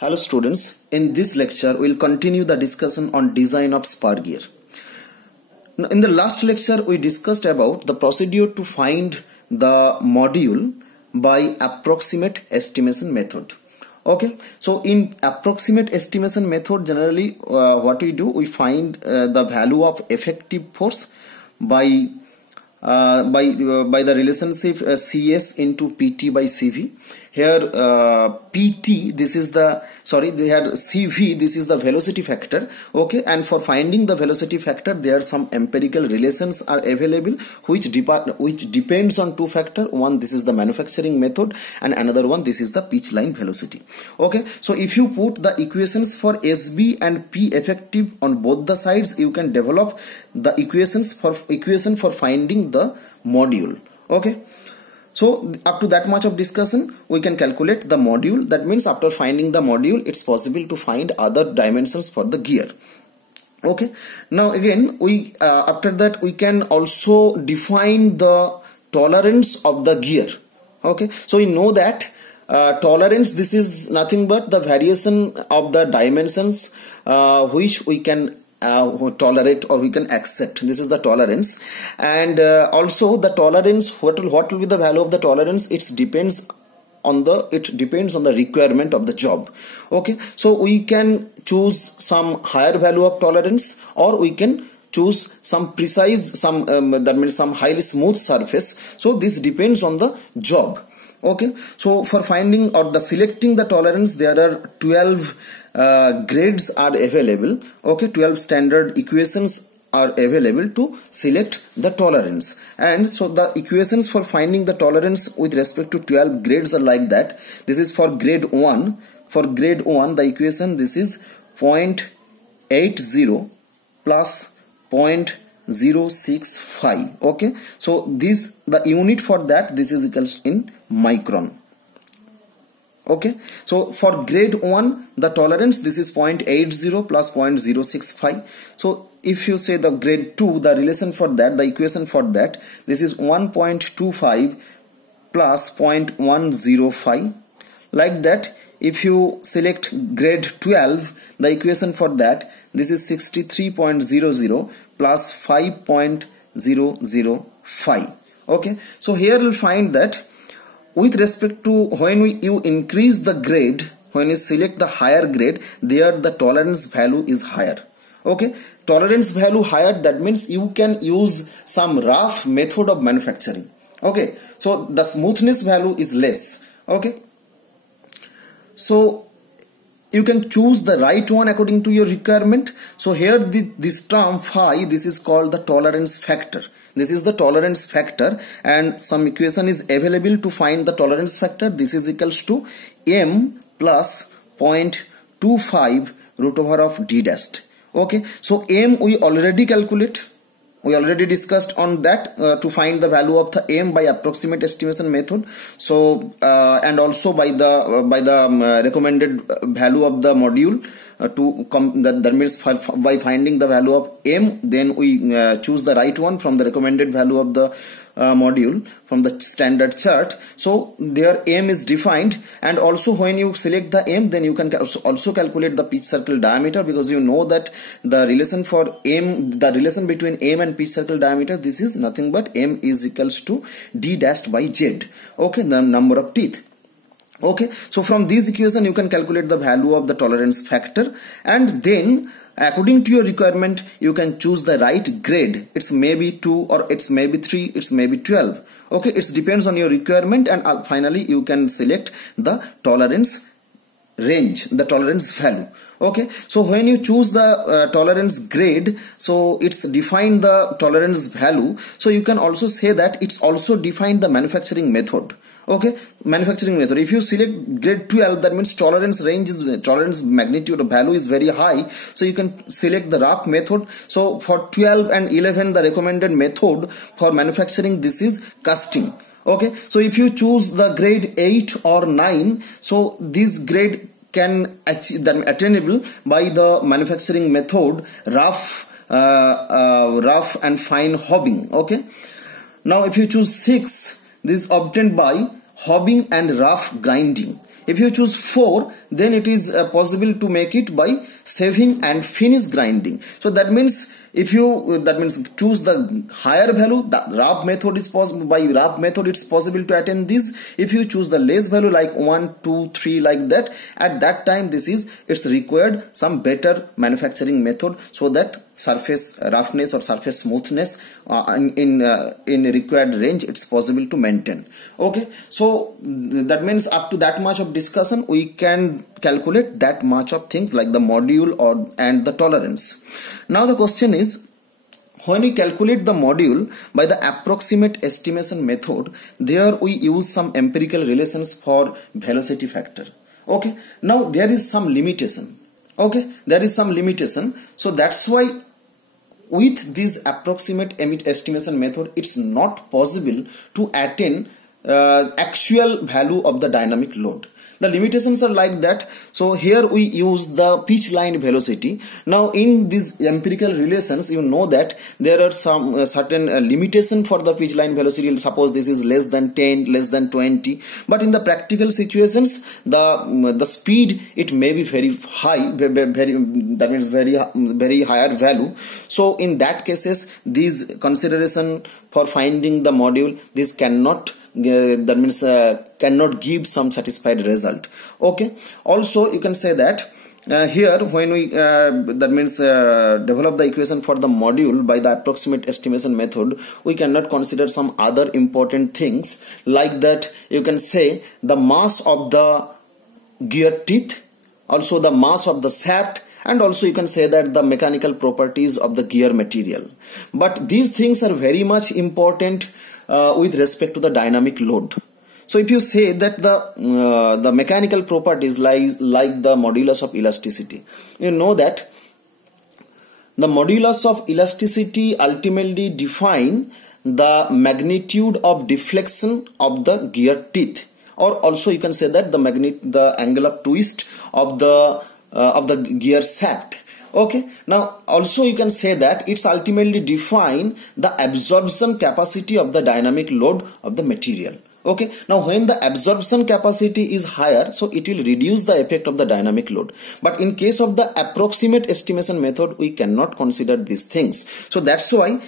Hello students, in this lecture we will continue the discussion on design of spur gear. Now, in the last lecture we discussed about the procedure to find the module by approximate estimation method. Okay, so in approximate estimation method generally what we do, we find the value of effective force by the relationship CS into PT by CV. Here PT, this is the CV, this is the velocity factor. Okay, and for finding the velocity factor there are some empirical relations are available which depends on two factors. One, this is the manufacturing method, and another one, this is the pitch line velocity. Okay, so if you put the equations for SB and P effective on both the sides, you can develop the equation for finding the module. Okay, so up to that much of discussion we can calculate the module. That means after finding the module it's possible to find other dimensions for the gear. Okay, now again we after that we can also define the tolerance of the gear. Okay, so we know that tolerance, this is nothing but the variation of the dimensions which we can tolerate or we can accept. This is the tolerance. And also the tolerance, what will be the value of the tolerance? It depends on the requirement of the job. Okay, so we can choose some higher value of tolerance, or we can choose some precise, that means some highly smooth surface. So this depends on the job. Okay, so for finding or selecting the tolerance, there are 12 grades are available. Okay, 12 standard equations are available to select the tolerance. And so the equations for finding the tolerance with respect to 12 grades are like that. This is for grade 1. For grade 1 the equation, this is 0.80 plus 0.065. okay, so this, the unit for that, this is equals in micron. Okay, so for grade 1 the tolerance, this is 0.80 plus 0.065. so if you say the grade 2, the relation for that, the equation for that, this is 1.25 plus 0.105. like that. If you select grade 12, the equation for that, this is 63.00 plus 5.005. okay, so here you'll find that with respect to when you increase the grade, when you select the higher grade, there the tolerance value is higher. Okay, tolerance value higher, that means you can use some rough method of manufacturing. Okay, so the smoothness value is less. Okay, so you can choose the right one according to your requirement. So here this term phi, this is called the tolerance factor. This is the tolerance factor, and some equation is available to find the tolerance factor. This is equals to m plus 0.25 root over of d dash. Okay, so m we already calculate. We already discussed on that to find the value of the m by approximate estimation method. So and also by the recommended value of the module that means by finding the value of m, then we choose the right one from the recommended value of the module from the standard chart. So there m is defined, and also when you select the m, then you can also calculate the pitch circle diameter, because you know that the relation for m, the relation between m and pitch circle diameter, this is nothing but m is equals to d dashed by z. Okay, the number of teeth. Okay, so from this equation you can calculate the value of the tolerance factor, and then according to your requirement you can choose the right grade. It's maybe 2, or it's maybe 3, it's maybe 12. Okay, it depends on your requirement, and finally you can select the tolerance range, the tolerance value. Okay, so when you choose the tolerance grade, so it's defined the tolerance value. So you can also say that it's also defined the manufacturing method. Okay, manufacturing method. If you select grade 12, that means tolerance range is, tolerance magnitude value is very high, so you can select the rough method. So for 12 and 11, the recommended method for manufacturing, this is casting. Okay, so if you choose the grade 8 or 9, so this grade can achieve attainable by the manufacturing method rough and fine hobbing. Okay, now if you choose 6, this is obtained by hobbing and rough grinding. If you choose 4, then it is possible to make it by saving and finish grinding. So that means if you choose the higher value, the RAP method is possible. By RAP method it's possible to attain this. If you choose the less value like 1, 2, 3 like that, at that time it's required some better manufacturing method, so that surface roughness or surface smoothness in required range it's possible to maintain. Okay, so that means up to that much of discussion we can calculate that much of things like the module and the tolerance. Now the question is, when we calculate the module by the approximate estimation method, there we use some empirical relations for velocity factor. Okay, now there is some limitation. Okay, there is some limitation. So that's why with this approximate estimation method, it's not possible to attain actual value of the dynamic load. The limitations are like that. So here we use the pitch line velocity. Now in these empirical relations, you know that there are some certain limitation for the pitch line velocity. Suppose this is less than 10, less than 20. But in the practical situations, the speed it may be very high, that means very higher value. So in that cases, these consideration for finding the module, this cannot cannot give some satisfied result. Okay, also you can say that here when we develop the equation for the module by the approximate estimation method, we cannot consider some other important things, like that you can say the mass of the gear teeth, also the mass of the shaft, and also you can say that the mechanical properties of the gear material. But these things are very much important with respect to the dynamic load. So if you say that the mechanical properties like the modulus of elasticity, you know that the modulus of elasticity ultimately define the magnitude of deflection of the gear teeth, or also you can say that the angle of twist of the gear shaft. Okay, now also you can say that it's ultimately define the absorption capacity of the dynamic load of the material. Okay, now when the absorption capacity is higher, so it will reduce the effect of the dynamic load. But in case of the approximate estimation method, we cannot consider these things. So that's why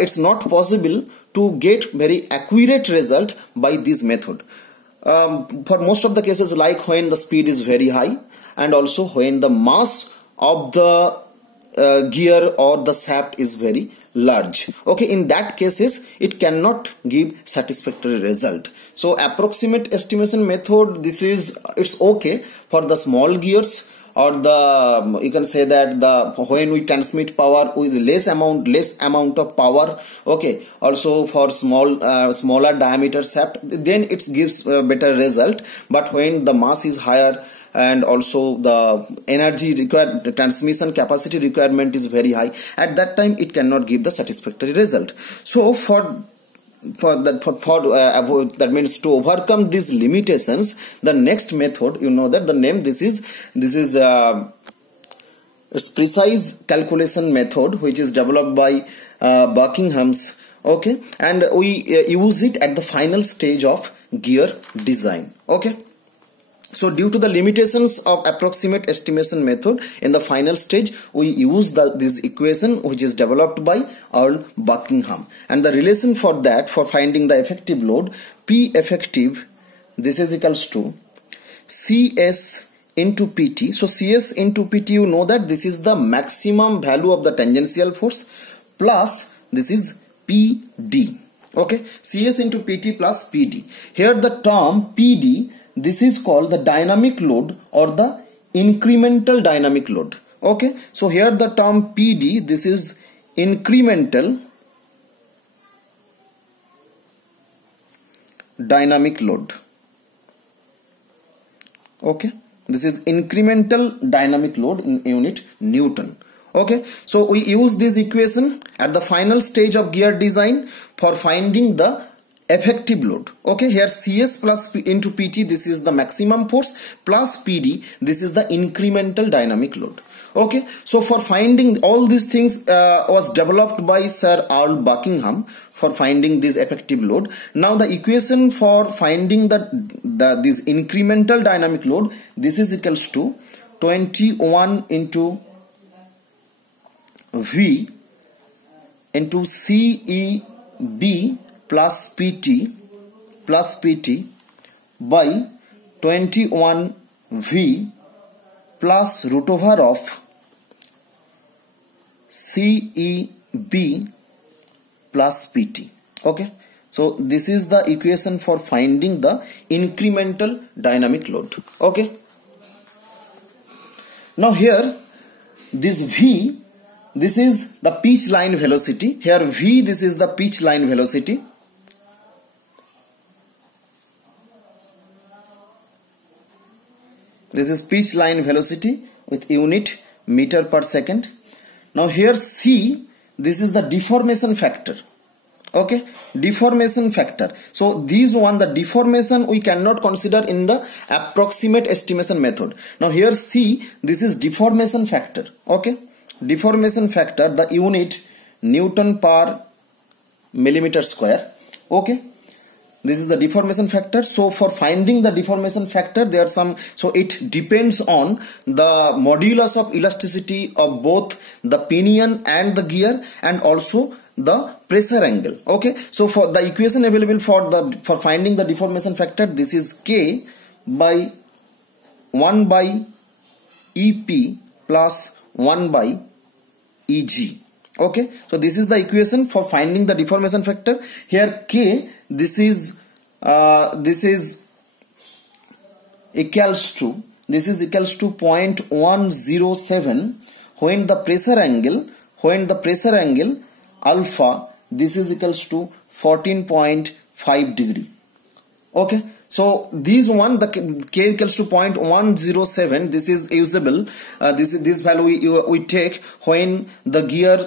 it's not possible to get very accurate result by this method. For most of the cases, like when the speed is very high, and also when the mass of the gear or the shaft is very large. Okay, in that cases it cannot give satisfactory result. So approximate estimation method, it's okay for the small gears, or the you can say that when we transmit power with less amount of power. Okay, also for smaller diameter shaft, then it gives a better result. But when the mass is higher and also the energy required, the transmission capacity requirement is very high, at that time it cannot give the satisfactory result. So that means to overcome these limitations, the next method, you know that the name, this is it's precise calculation method, which is developed by Buckingham's. Okay, and we use it at the final stage of gear design. Okay, so due to the limitations of approximate estimation method, in the final stage we use this equation which is developed by Earl Buckingham, and the relation for that, for finding the effective load, P effective, this is equals to CS into PT. So CS into PT, you know that this is the maximum value of the tangential force plus this is PD. Okay, CS into PT plus PD. Here the term PD, this is called the dynamic load or the incremental dynamic load. Okay, so here the term PD, this is incremental dynamic load. Okay, this is incremental dynamic load in unit Newton. Okay, so we use this equation at the final stage of gear design for finding the effective load. Okay, here CS plus P into PT, this is the maximum force, plus PD, this is the incremental dynamic load. Okay, so for finding all these things was developed by Sir Earl Buckingham for finding this effective load. Now the equation for finding this incremental dynamic load, this is equals to 21 into V into CEB plus PT by 21 V plus root over of CEB plus PT. Okay, so this is the equation for finding the incremental dynamic load. Okay, now here this V, this is the pitch line velocity. Here V, this is the pitch line velocity. This is pitch line velocity with unit meter per second. Now here C, this is the deformation factor. Okay, deformation factor. So these one, the deformation we cannot consider in the approximate estimation method. Now here C, this is deformation factor. Okay, deformation factor, the unit Newton per millimeter square. Okay, this is the deformation factor. So for finding the deformation factor, there are some, so it depends on the modulus of elasticity of both the pinion and the gear, and also the pressure angle. Okay, so for the equation available for finding the deformation factor, this is K by 1 by EP plus 1 by EG. Okay, so this is the equation for finding the deformation factor. Here K, this is equals to 0.107 when the pressure angle alpha, this is equals to 14.5 degree. Okay, so this one, the K equals to 0.107, this is usable. This value we take when the gear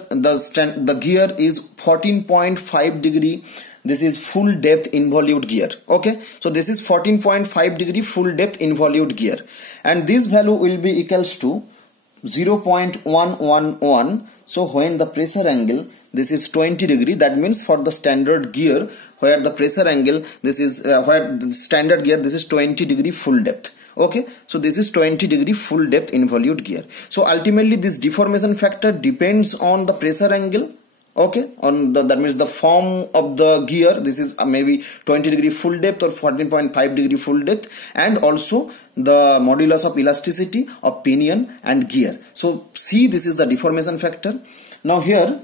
is 14.5 degree. This is full depth involute gear. Okay, so this is 14.5 degree full depth involute gear, and this value will be equals to 0.111. So when the pressure angle, this is 20 degree, that means for the standard gear where the pressure angle, this is where the standard gear, this is 20 degree full depth. Okay, so this is 20 degree full depth involute gear. So ultimately this deformation factor depends on the pressure angle. Okay, on that means the form of the gear, this is maybe 20 degree full depth or 14.5 degree full depth, and also the modulus of elasticity of pinion and gear. So C, this is the deformation factor. Now here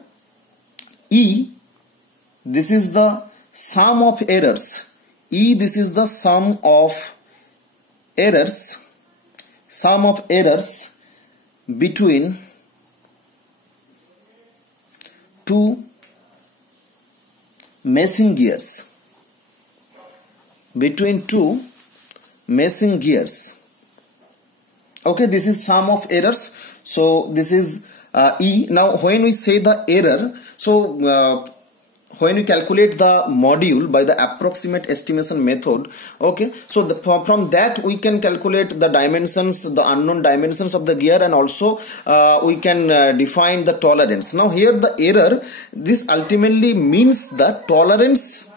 E, this is the sum of errors. E, this is the sum of errors between two meshing gears. Okay, this is sum of errors. So this is E. Now when we say the error, so when you calculate the module by the approximate estimation method, okay, so from that we can calculate the dimensions, the unknown dimensions of the gear, and also we can define the tolerance. Now here the error, this ultimately means the tolerance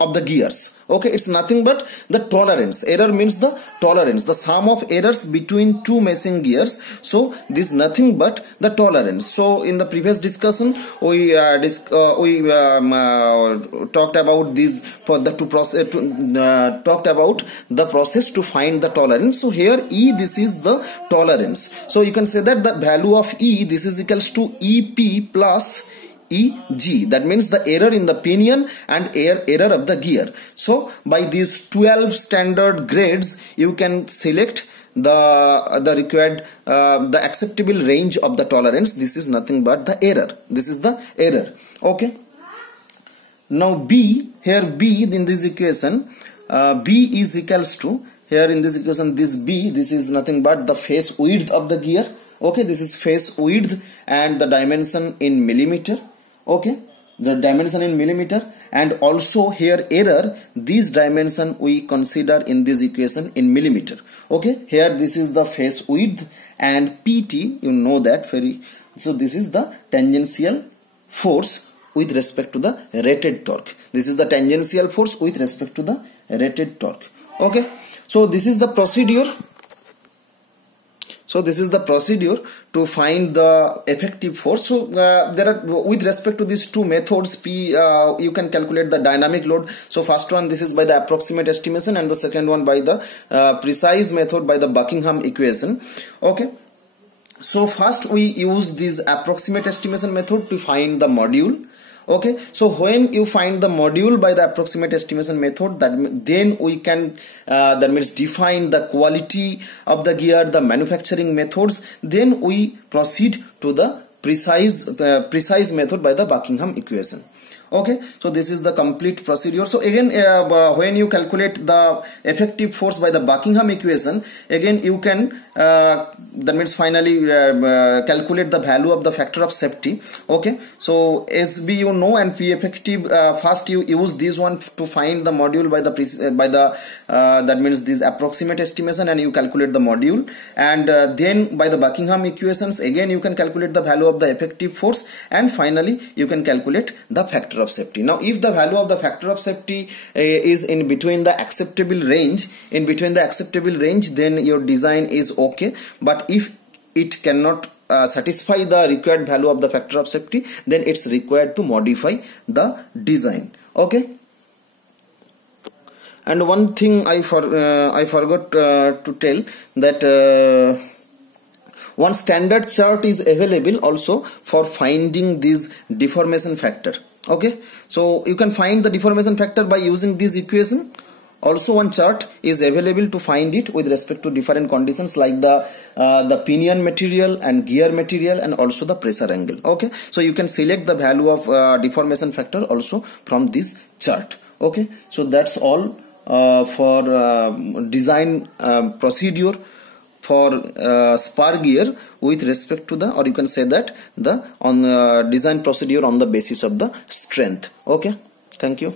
of the gears. Okay, it's nothing but the tolerance. Error means the tolerance, the sum of errors between two meshing gears. So this is nothing but the tolerance. So in the previous discussion we talked about this for the talked about the process to find the tolerance. So here E, this is the tolerance. So you can say that the value of E, this is equals to EP plus EG, that means the error in the pinion and error of the gear. So by these 12 standard grades you can select the required the acceptable range of the tolerance. This is nothing but the error. This is the error. Okay, now B, here B in this equation, B is equals to, here in this equation, this B, this is nothing but the face width of the gear. Okay, this is face width and the dimension in millimeter. Okay, the dimension in millimeter, and also here error, this dimension we consider in this equation in millimeter. Okay, here this is the face width, and PT, you know that very. So this is the tangential force with respect to the rated torque. This is the tangential force with respect to the rated torque. Okay, so this is the procedure. So this is the procedure to find the effective force. So there are, with respect to these two methods, you can calculate the dynamic load. So first one, this is by the approximate estimation, and the second one by the precise method by the Buckingham equation. Okay, so first we use this approximate estimation method to find the module. Okay, so when you find the module by the approximate estimation method, then we can that means define the quality of the gear, the manufacturing methods. Then we proceed to the precise method by the Buckingham equation. Okay, so this is the complete procedure. So again, when you calculate the effective force by the Buckingham equation, again you can that means finally calculate the value of the factor of safety. Okay, so SB you know, and P effective, first you use this one to find the module by the that means this approximate estimation, and you calculate the module, and then by the Buckingham equations again you can calculate the value of the effective force, and finally you can calculate the factor of safety. Now if the value of the factor of safety is in between the acceptable range, then your design is okay. But if it cannot satisfy the required value of the factor of safety, then it's required to modify the design. Okay, and one thing I forgot to tell, that one standard chart is available also for finding this deformation factor. Okay, so you can find the deformation factor by using this equation. Also one chart is available to find it with respect to different conditions like the pinion material and gear material, and also the pressure angle. Okay, so you can select the value of deformation factor also from this chart. Okay, so that's all for design procedure for spur gear with respect to the, or you can say that the design procedure on the basis of the strength. Okay, thank you.